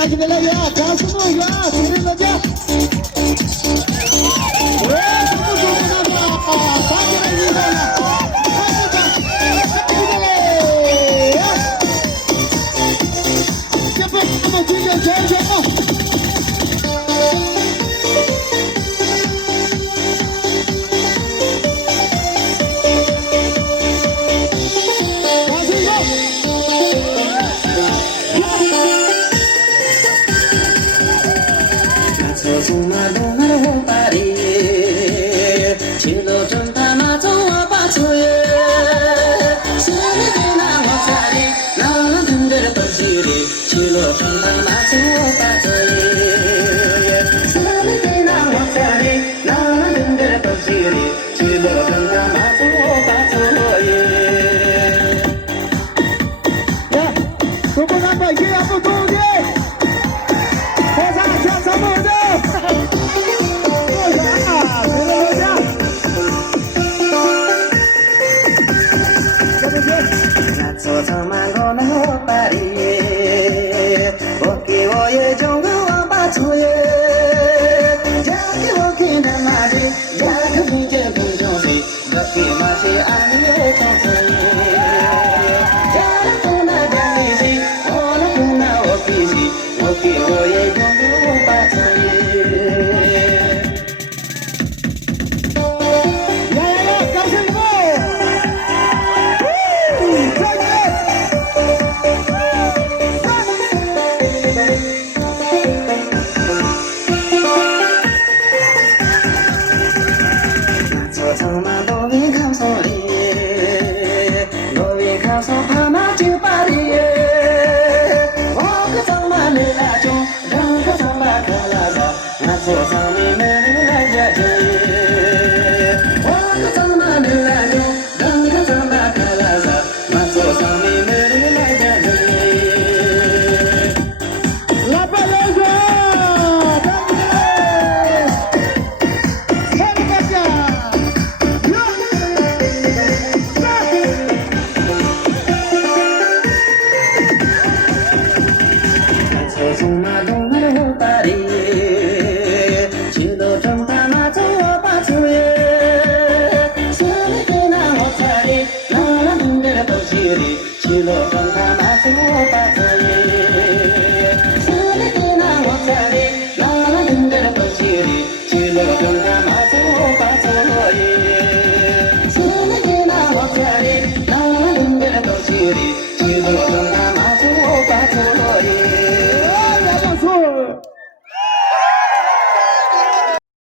기다려야 가슴을 야 지는 거죠? 왜 너무 좋구나 사기를 한번 뒤져 줘 수마동을 파리 실로 좀 담아줘 봐줘요 스미나 목살이 나는 등대를 떨지리 실로 좀 담아줘 봐줘요 스미나 목살이 나는 등대를 떨지리 실로 좀 담아줘 봐줘요 야, 두분 한번 이게 한번 도우게 세상 천사 모두 소소만 고는 파리 먹기 위해 정우와 바초에 자기 먹기는 맛이 자기 이제 근조시 먹기 맛이 아니에 정수이 자라구나 달리시 오늘구나 먹기시 먹기 위해 정우와 바초에 야야야 감사합니다 정말 너희 감소리 너희 감소 파마지 파리에 그 정말 내라줘 그 정말 갈라서 나 소상이 내라야지 그 정말 내라줘 그 정말 갈라서 나 소상이 내라야지 La Palesa 소송